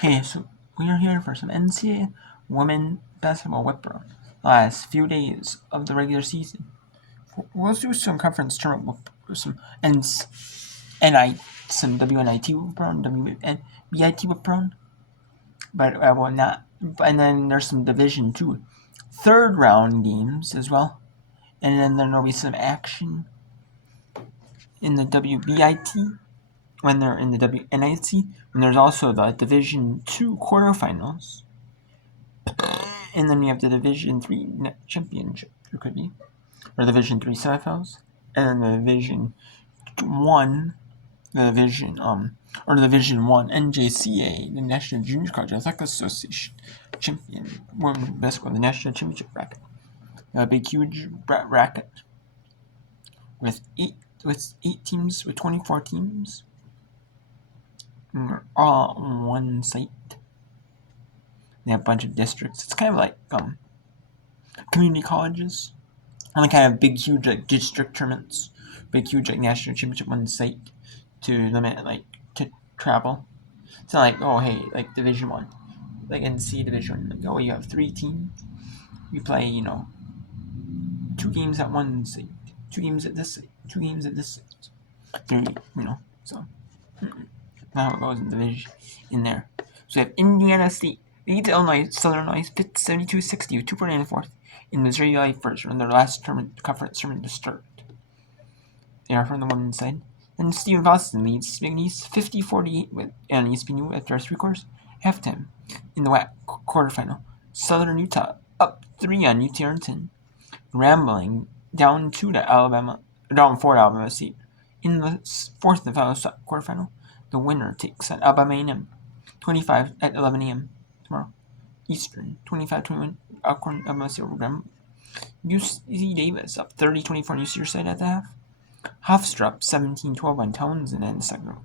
Hey, so we are here for some NCAA women basketball whip around. The last few days of the regular season. We'll do some conference tournament with some some WNIT whip around, WNBIT whip around, but I will not. And then there's some Division 2 third round games as well. And then there'll be some action in the WBIT when they're in the WNIT. And there's also the Division 2 quarterfinals. And then you have the Division 3 championship, it could be, or Division 3 semifinals, and then the Division 1, the Division 1 NJCA, the National Junior College Athletic Association champion, women's basketball, the national championship bracket. A big, huge bracket with eight teams, with 24 teams. And they're all on one site. They have a bunch of districts. It's kind of like community colleges. And they kind of big, huge district tournaments, big, huge national championship on site to limit to travel. It's not like Division 1, like NC Division 1. You have 3 teams. You play 2 games at one site, 2 games at this site, 2 games at this site. 3, so that's how it goes in division in there. So we have Indiana State leads Illinois, Southern Illinois, 72-60 with 2 in the fourth. In Missouri Valley first, in their last conference tournament to start. They are from the women's side. And Stephen Boston leads Big East 50-48 with ESPNU after 3 quarters. Halftime in the WAC quarterfinal. Southern Utah up 3 on UT Arlington. Rambling down 4 to Alabama State. In the fourth and final quarterfinal, the winner takes on Alabama A&M 25 at 11 a.m. tomorrow. Eastern 25-21. Alcorn State over Graham. UC Davis up 30-24 on UC side at the half. Hofstra up 17-12 on Townsend in the second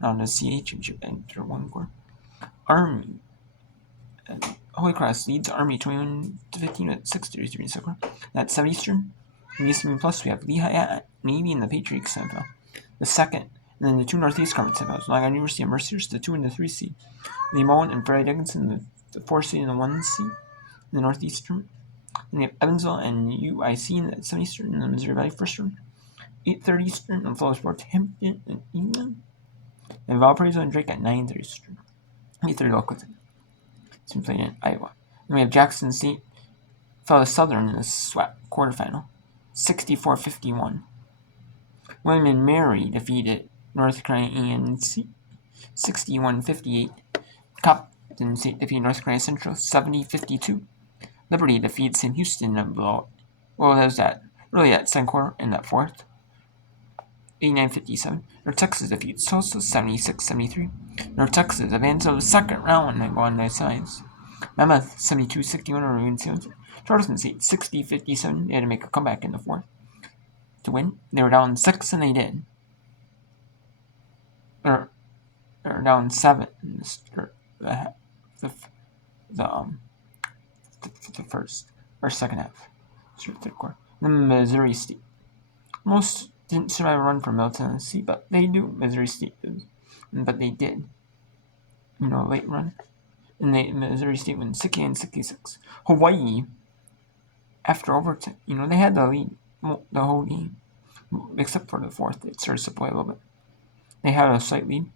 round of CA championship after 1 quarter. Army Holy Cross leads Army 21-15 at 6:33 in the second round. That's 7 Eastern. In ESPN Plus, we have Lehigh at Navy and the Patriots semifinal. The second, and then the 2 Northeast Conference semifinals. Long Island University and Mercyhurst, the 2 and the 3 seed. Lee Mullen and Freddie Dickinson, the 4 seed and the 1 seed. In the Northeastern. Then we have Evansville and UIC in the 7 Eastern in the Missouri Valley first round. 8:30 Eastern on Florida Sports, Hampton and England. And Valparaiso and Drake at 9:30 Eastern. 8:30 local time. It's been played in Iowa. Then we have Jackson State fell to Southern in the SWAC quarterfinal, 64-51. William & Mary defeated North Carolina A&C, 61-58. Compton State defeated North Carolina Central, 70-52. Liberty defeats Sam Houston in a blowout. Well, that was really that second quarter and that fourth. 89-57. North Texas defeats Tulsa, 76-73. North Texas advances to the second round and go on their sides. Mammoth, 72-61 over Wisconsin. Charleston State, 60-57. They had to make a comeback in the fourth to win. They were down 6 and they did. Or down 7 in the first or second half. Third quarter. Then Missouri State. Most didn't survive a run from Middle Tennessee, but they do. Missouri State did. But they did. Late run. And Missouri State went 68-66. Hawaii, after overtime, they had the lead the whole game. Except for the fourth. It started to play a little bit. They had a slight lead.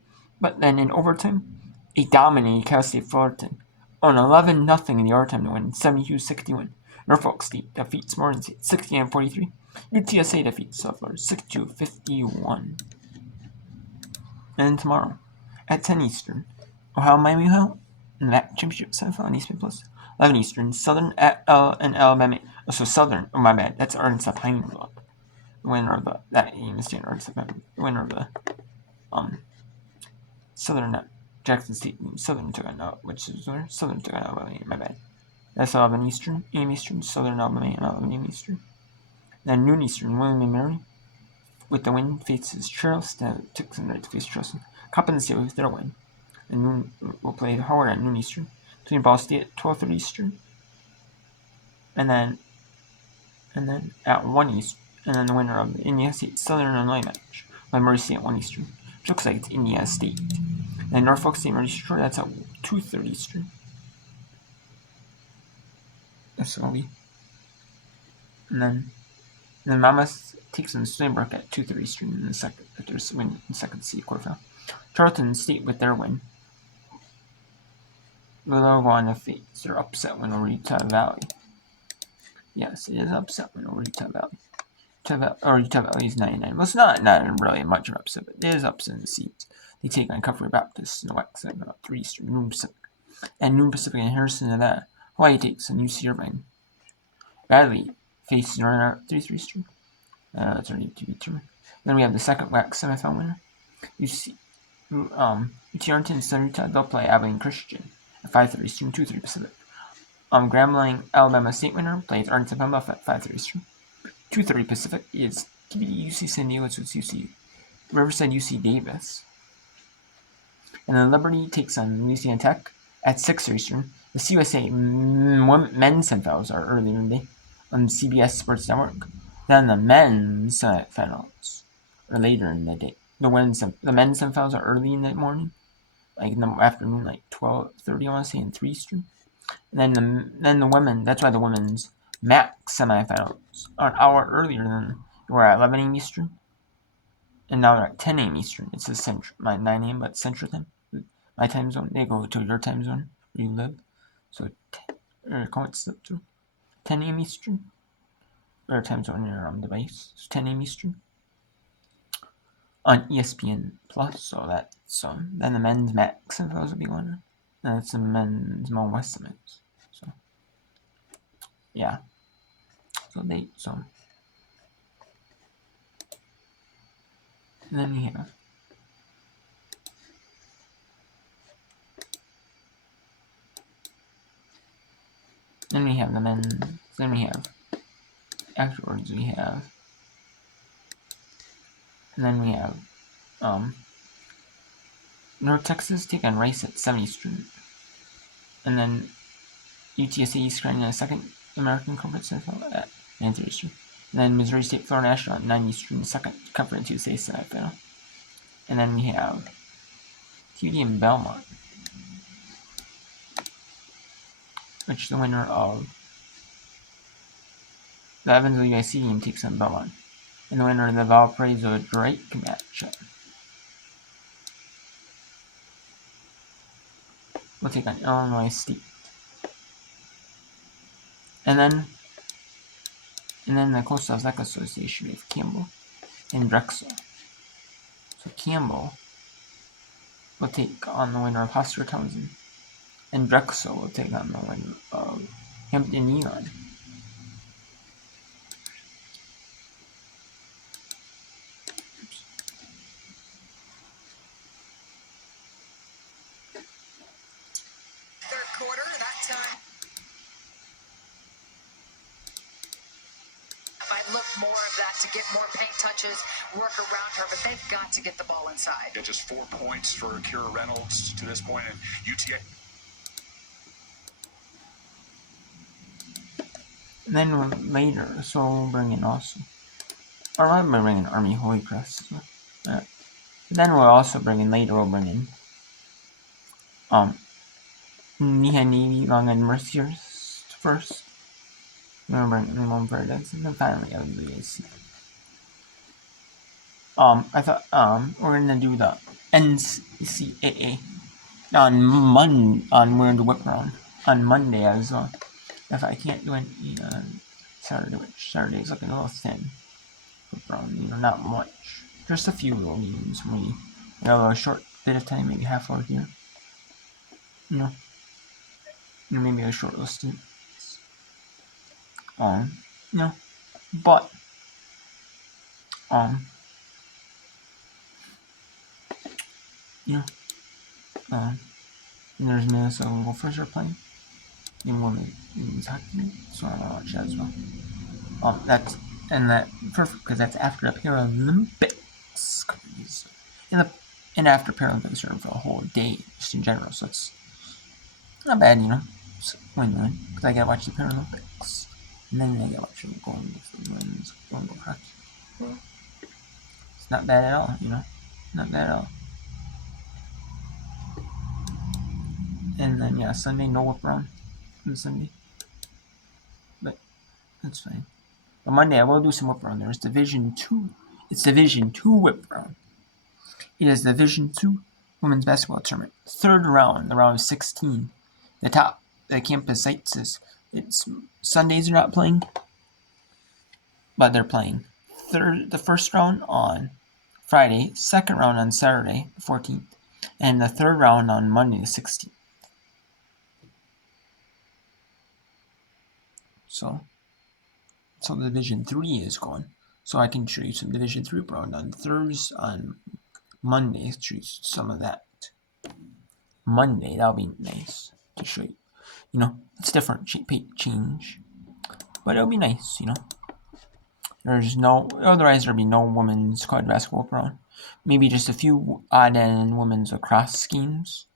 But then in overtime, they dominated Cal State Fullerton on 11-0 in the overtime to win 72-61. Norfolk State defeats Morgan State 69-43. UTSA defeats South Florida 62-51. And tomorrow at 10 Eastern, Ohio Miami Hill in the MAC championship semifinal on ESPN Plus. 11 Eastern, Southern at and Alabama. So Southern, my bad, that's Arkansas Pine Bluff. The winner of that game is Arkansas Pine. The winner of the Southern at Jackson State. Southern took on Southern took on Alabama. My bad. That's 11 Eastern, AM Eastern, Southern Alabama, and 11 AM Eastern. Then noon Eastern, William & Mary with the win faces Charleston. Took some night to face Charleston. Coppin State with their win. And noon will play Howard at noon Eastern. Between Ball State at 12:30 Eastern. And then at 1 Eastern. And then the winner of the Indiana State Southern Illinois match by Murray State at 1 Eastern. Which looks like it's Indiana State And Norfolk State Emergency Short, that's at 2:30 Eastern. That's gonna be. And then Monmouth takes on Stony at 2:30 Eastern in the second. After win in second seed quarterfinal. Charlton State with their win. They'll go on to face their upset win over Utah Valley. Yes, it is an upset win over Utah Valley. Utah Valley is 99. Well, it's not really much of an upset, but it is upset in the seats. They take on Comfort Baptist in the West side about 3 Eastern, Noon Pacific. And Noon Pacific and Harrison to that. Hawaii takes on UC Irvine. Bradley faces Northern Art 3 Eastern. That's already to be determined. Then we have the second WAC semifinal winner. UT Arlington and Southern Utah. They'll play Abilene Christian at 5:30 Eastern, 2:30 Pacific. Grambling Alabama State winner plays Arlington Pembroke at 5:30 Eastern. 2:30 Pacific is TBD UC San Diego, so it's UC Riverside UC Davis. And then Liberty takes on Louisiana Tech at 6:30 Eastern. The CUSA men's semifinals are earlier in the day on CBS Sports Network. Then the men's semifinals are later in the day. The men's semifinals are early in the morning, like in the afternoon, like 12:30, I want to say, and 3 Eastern. And then the women, that's why the women's MAC semifinals are an hour earlier than we're at 11 a.m. Eastern. And now they're at 10 a.m. Eastern. It's a central, my 9 a.m. but Central time. My time zone. They go to your time zone where you live. So, coincides to 10 a.m. Eastern. Or time zone on your device. So 10 a.m. Eastern. On ESPN Plus. So that's then the men's MAC semifinals will be going on. And it's the men's Mountain West semis. So, yeah. And then we have the men. Then we have afterwards we have, and then we have North Texas take on Rice at 7 Eastern, and then UTSA East Carolina a second American Conference semifinal at 9:30 Eastern. And then Missouri State Florida National at 9 Eastern, second Conference USA semifinal. And then we have TUD and Belmont, which the winner of the Evansville UIC game takes on Belmont. And the winner of the Valparaiso Drake matchup will take on Illinois State. And then the Coastal Athletic Association with Campbell and Drexel. So Campbell will take on the winner of Husker Townsend, and Drexel will take on the winner of Hampton Elon. Third quarter, that time. I'd look more of that to get more paint touches, work around her, but they've got to get the ball inside. Yeah, just 4 points for Kira Reynolds to this point, and UTA. And then later, so we'll bring in also, or I'm going to bring in Army Holy Cross. Then we'll also bring in we'll bring in Neha Navy Long and Merciers first. We're going to bring in one Paradise, and then finally LWAC. I thought we're gonna do the NCAA we're gonna do whip round on Monday as well. If I can't do any Saturday, which Saturday is looking a little thin. Whip round, not much. Just a few little games. We have a short bit of time, maybe half hour here. Maybe a short listed. But and there's Minnesota Gophers are playing in women's hockey, so I want to watch that as well. That's perfect because that's after the Paralympics, and after Paralympics are for a whole day just in general, so it's not bad, it's win-win because I gotta watch the Paralympics and then I gotta watch them going to women's hockey. It's not bad at all, not bad at all. And then, yeah, Sunday, no whip round on Sunday. But that's fine. But Monday, I will do some whip round. There's Division 2. It's Division 2 whip round. It is the Division 2 women's basketball tournament. Third round, the round of 16. The campus sites is, it's Sundays are not playing, but they're playing. The first round on Friday, second round on Saturday, the 14th, and the third round on Monday, the 16th. So the Division 3 is going. So I can show you some Division 3 round on Thursday, on Monday, show you some of that. Monday, that'll be nice to show you. You know, it's different change, but it'll be nice, you know. Otherwise there'll be no women's college basketball round. Maybe just a few odd end women's lacrosse games,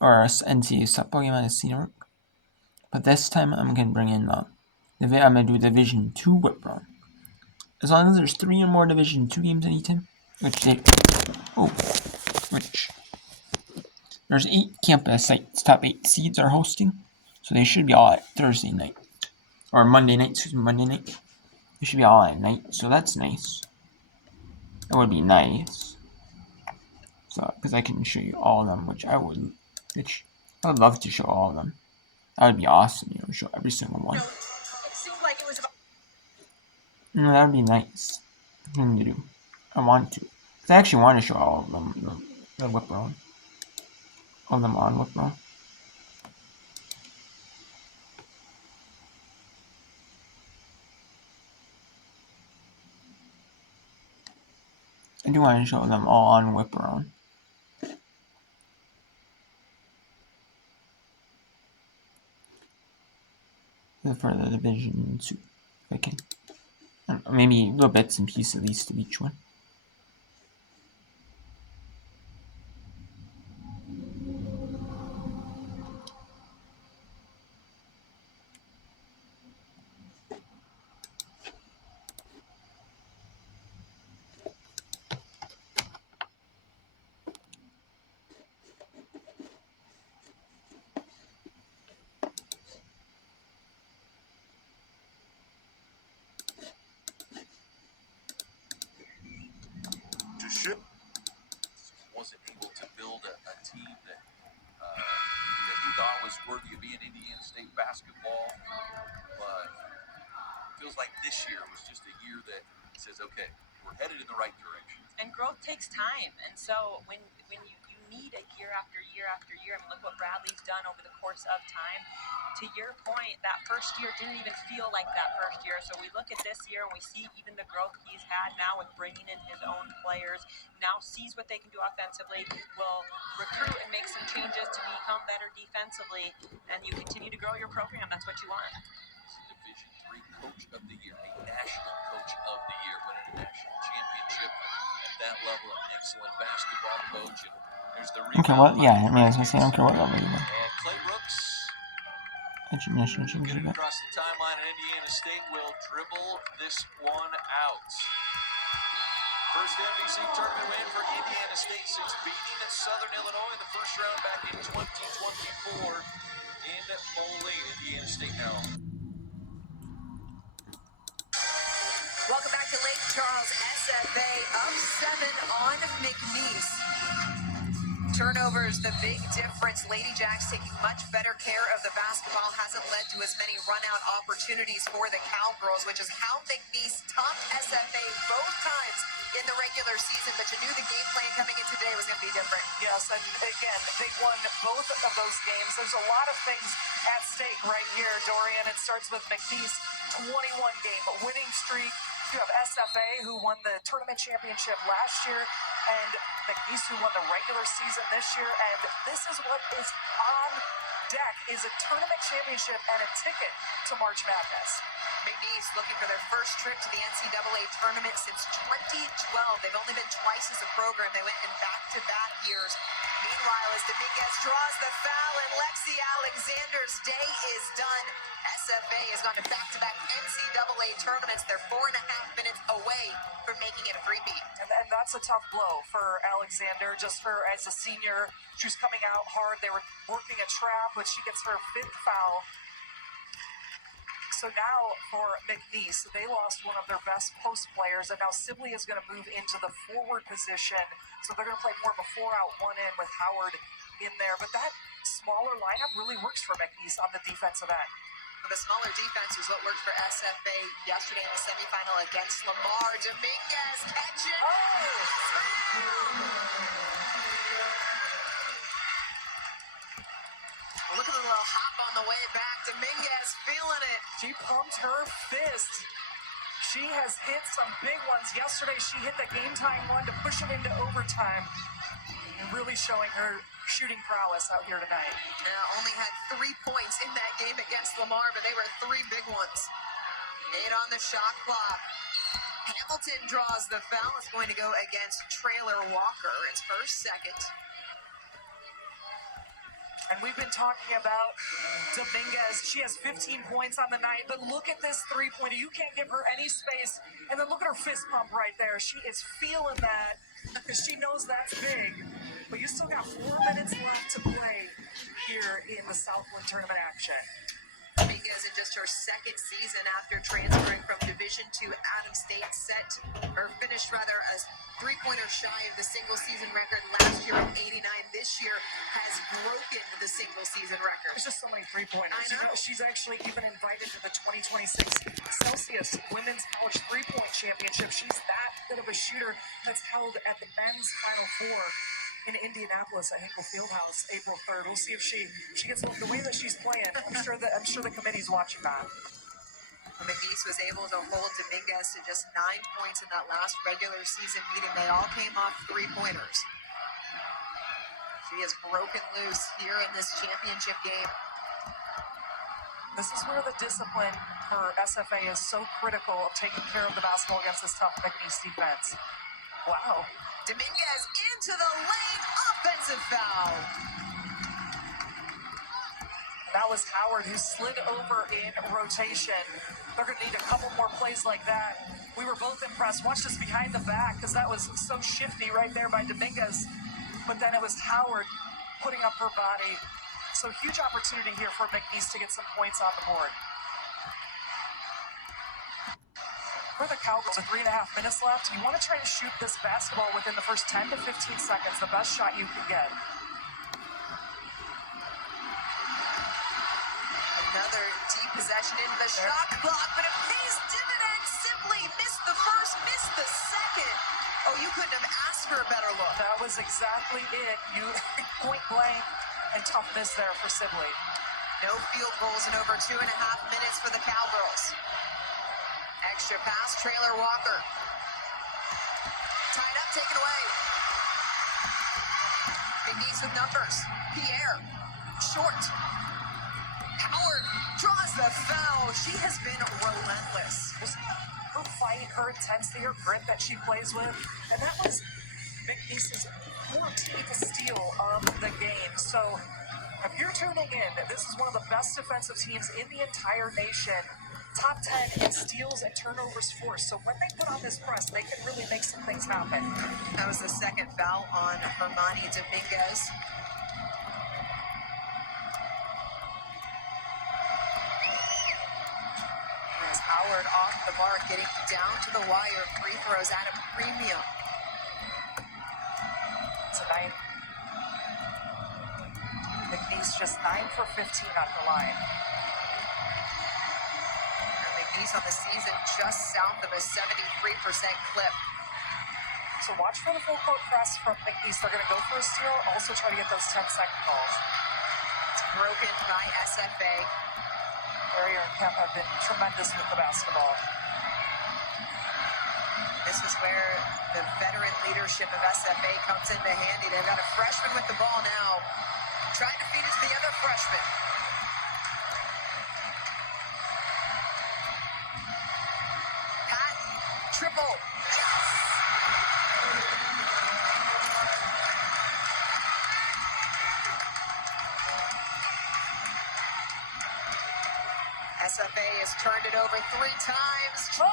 or a NCAA softball game on Scenic Rock. But this time I'm gonna bring in I'm gonna do Division 2 whip round. As long as there's 3 or more Division 2 games anytime, which there's 8 campus sites, top 8 seeds are hosting, so they should be all at Thursday night. Or Monday night, Monday night. They should be all at night, so that's nice. That would be nice. So, because I can show you all of them, which I would love to show all of them. That would be awesome, you know, show every single one. It seemed like it was about That would be nice thing to do. I want to. Because I actually want to show all of them, the whip round. All of them on whip round. I do want to show them all on whip round. For the Division 2, if I can. Maybe little bits and pieces at least of each one. Wasn't able to build a team that he thought was worthy of being Indiana State basketball, but it feels like this year was just a year that says, okay, we're headed in the right direction. And growth takes time, and so when you need a year after year after year, I mean, look what Bradley's done over the course of time. To your point, that first year didn't even feel like that first year. So we look at this year and we see even the growth he's had now with bringing in his own players, now sees what they can do offensively, will recruit and make some changes to become better defensively, and you continue to grow your program. That's what you want. Division III Coach of the Year, a National Coach of the Year, winning a national championship at that level, an excellent basketball coach. And there's the rebound. Okay, well, yeah, I mean, I was gonna say, I don't care what level you And Clay Brooks, national championship. across the timeline, and Indiana State will dribble this one out. First NBC tournament win for Indiana State since beating Southern Illinois in the first round back in 2024 in Moline. Indiana State now. Welcome back to Lake Charles. SFA up 7 on McNeese. Turnovers, the big difference. Lady Jacks taking much better care of the basketball. Hasn't led to as many run-out opportunities for the Cowgirls, which is how McNeese topped SFA both times in the regular season. But you knew the game plan coming in today was going to be different. Yes, and again, they won both of those games. There's a lot of things at stake right here, Dorian. It starts with McNeese, 21-game winning streak. You have SFA, who won the tournament championship last year, and McNeese, who won the regular season this year. And this is what is on deck, is a tournament championship and a ticket to March Madness. McNeese looking for their first trip to the NCAA tournament since 2012. They've only been twice as a program. They went in back-to-back years. Meanwhile, as Dominguez draws the foul and Lexi Alexander's day is done, SFA has gone to back-to-back NCAA tournaments. They're 4.5 minutes away from making it a three-peat. And that's a tough blow for Alexander, just for as a senior. She was coming out hard. They were working a trap, but she gets her 5th foul. So now for McNeese, they lost one of their best post players, and now Sibley is going to move into the forward position. So they're going to play more of a 4-out, 1-in with Howard in there. But that smaller lineup really works for McNeese on the defensive end. The smaller defense is what worked for SFA yesterday in the semifinal against Lamar. Dominguez catching. Look at the little hop on the way back. Dominguez feeling it. She pumped her fist. She has hit some big ones. Yesterday, she hit the game-time one to push it into overtime. And really showing her shooting prowess out here tonight. Only had 3 points in that game against Lamar, but they were 3 big ones. 8 on the shot clock. Hamilton draws the foul. It's going to go against Traylor Walker. It's her second. And we've been talking about Dominguez. She has 15 points on the night, but look at this three-pointer. You can't give her any space. And then look at her fist pump right there. She is feeling that because she knows that's big. But you still got 4 minutes left to play here in the Southland tournament action. Dominguez in just her second season after transferring from Division II Adams State finished rather a three-pointer shy of the single-season record last year of 89. This year has broken the single-season record. There's just so many three-pointers. I know. She's actually even invited to the 2026 Celsius Women's College Three-Point Championship. She's that good of a shooter. That's held at the men's Final Four in Indianapolis at Hinkle Fieldhouse, April 3rd. We'll see if she gets the way that she's playing. I'm sure the committee's watching that. McNeese was able to hold Dominguez to just 9 points in that last regular season meeting. They all came off three-pointers. She has broken loose here in this championship game. This is where the discipline for SFA is so critical of taking care of the basketball against this tough McNeese defense. Wow. Dominguez into the lane, offensive foul. That was Howard who slid over in rotation. They're going to need a couple more plays like that. We were both impressed. Watch this behind the back because that was so shifty right there by Dominguez. But then it was Howard putting up her body. So huge opportunity here for McNeese to get some points on the board. For the Cowgirls, with 3.5 minutes left, you want to try to shoot this basketball within the first 10 to 15 seconds, the best shot you can get. Another deep possession into the shot clock, but it pays dividends. Simply missed the first, missed the second. Oh, you couldn't have asked for a better look. That was exactly it. You point blank and tough miss there for Sibley. No field goals in over 2.5 minutes for the Cowgirls. Extra pass, Traylor Walker. Tied up, taken away. McNeese with numbers. Pierre, short. Howard draws the foul. She has been relentless. Just her fight, her intensity, her grit that she plays with. And that was McNeese's 14th steal of the game. So if you're tuning in, this is one of the best defensive teams in the entire nation. Top 10 in steals and turnovers forced. So when they put on this press, they can really make some things happen. That was the second foul on Hermione Dominguez. As Howard off the mark, getting down to the wire. Free throws at a premium. Tonight, McNeese just 9 for 15 at the line. McNeese on the season just south of a 73% clip. So watch for the full court press from McNeese. They're going to go for a steal, also try to get those 10-second calls. It's broken by SFA. Barrier and Kemp have been tremendous with the basketball. This is where the veteran leadership of SFA comes into handy. They've got a freshman with the ball now, trying to feed it to the other freshman. Triple. SFA has turned it over 3 times. Oh!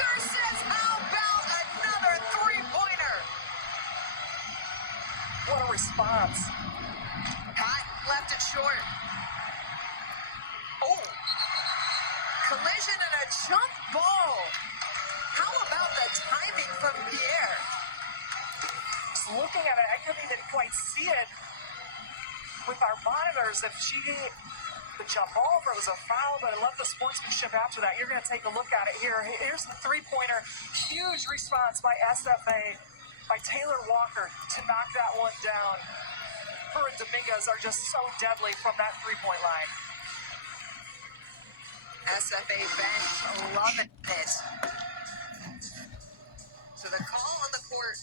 Garces, how about another three-pointer? What a response. Pat left it short. Oh! Collision and a jump ball. How about the timing from Pierre? Just looking at it, I couldn't even quite see it with our monitors if she the jump ball, if it was a foul, but I love the sportsmanship after that. You're going to take a look at it here. Here's the three-pointer. Huge response by SFA, by Taylor Walker to knock that one down. Her and Dominguez are just so deadly from that three-point line. SFA bench loving it. So the call on the court